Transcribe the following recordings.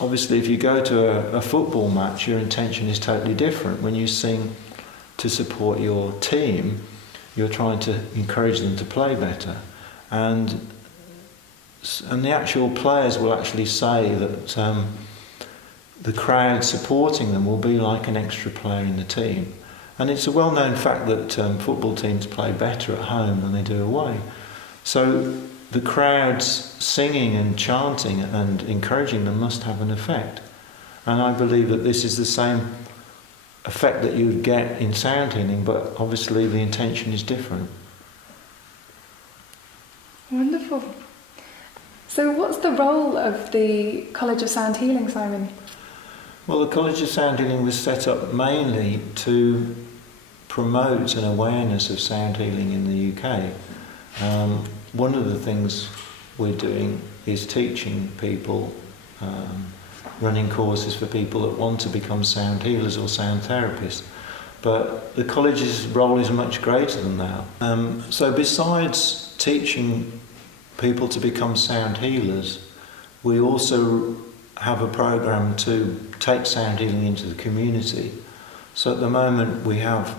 obviously if you go to a football match, your intention is totally different. When you sing to support your team, you're trying to encourage them to play better. And the actual players will actually say that the crowd supporting them will be like an extra player in the team. And it's a well-known fact that football teams play better at home than they do away. So the crowds singing and chanting and encouraging them must have an effect. And I believe that this is the same effect that you would get in sound healing, but obviously the intention is different. Wonderful. So what's the role of the College of Sound Healing, Simon? Well, the College of Sound Healing was set up mainly to promote an awareness of sound healing in the UK. One of the things we're doing is teaching people, running courses for people that want to become sound healers or sound therapists. But the college's role is much greater than that. So besides teaching people to become sound healers, we also have a program to take sound healing into the community. So at the moment we have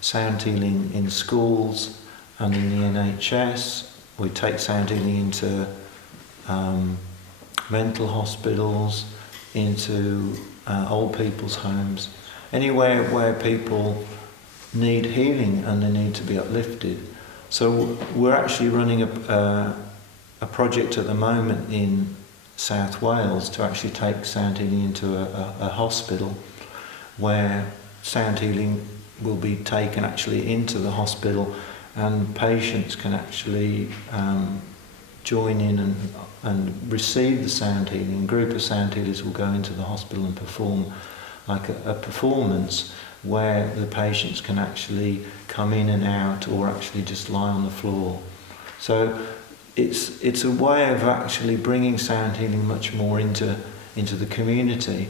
sound healing in schools and in the NHS. We take sound healing into mental hospitals, into old people's homes, anywhere where people need healing and they need to be uplifted. So we're actually running a project at the moment in South Wales to actually take sound healing into a hospital, where sound healing will be taken actually into the hospital, and patients can actually join in and receive the sound healing. A group of sound healers will go into the hospital and perform like a performance where the patients can actually come in and out, or actually just lie on the floor. So it's a way of actually bringing sound healing much more into the community,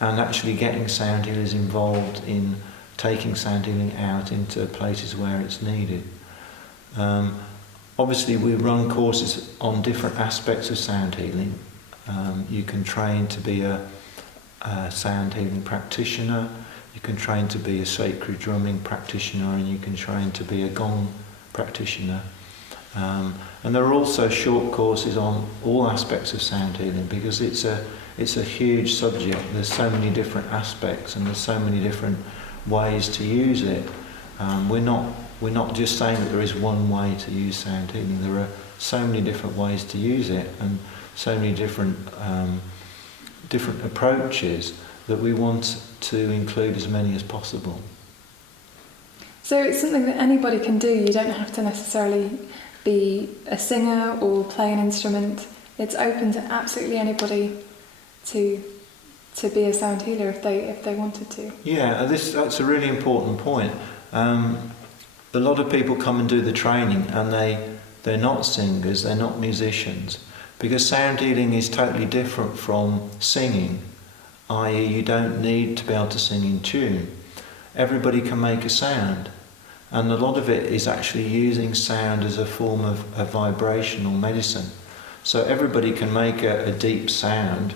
and actually getting sound healers involved in taking sound healing out into places where it's needed. Obviously we run courses on different aspects of sound healing. You can train to be a sound healing practitioner, you can train to be a sacred drumming practitioner, and you can train to be a gong practitioner. And there are also short courses on all aspects of sound healing, because it's a huge subject. There's so many different aspects and there's so many different ways to use it. We're not just saying that there is one way to use sound healing. There are so many different ways to use it, and so many different approaches that we want to include as many as possible. So it's something that anybody can do. You don't have to necessarily be a singer or play an instrument. It's open to absolutely anybody to be a sound healer if they wanted to. Yeah, that's a really important point. A lot of people come and do the training and they're not singers, they're not musicians, because sound healing is totally different from singing, i.e. you don't need to be able to sing in tune. Everybody can make a sound, and a lot of it is actually using sound as a form of a vibrational medicine. So everybody can make a deep sound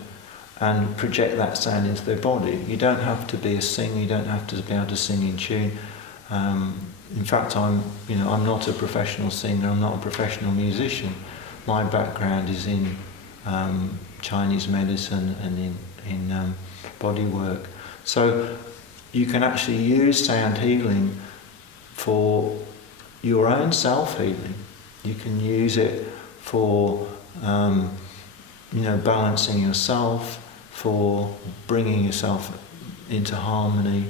and project that sound into their body. You don't have to be a singer, you don't have to be able to sing in tune. In fact, I'm not a professional singer, I'm not a professional musician. My background is in Chinese medicine and in body work. So you can actually use sound healing for your own self-healing. You can use it for balancing yourself, for bringing yourself into harmony,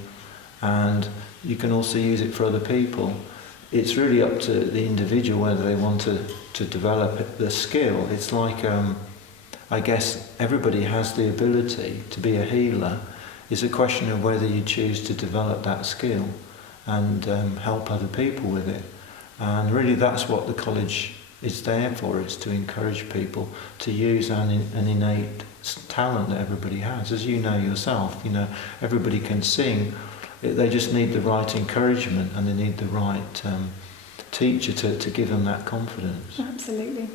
and you can also use it for other people. It's really up to the individual whether they want to develop the skill. It's like, I guess everybody has the ability to be a healer. It's a question of whether you choose to develop that skill and help other people with it. And really that's what the college is there for. It's to encourage people to use an innate talent that everybody has. As you know yourself, everybody can sing. They just need the right encouragement, and they need the right teacher to give them that confidence. Absolutely.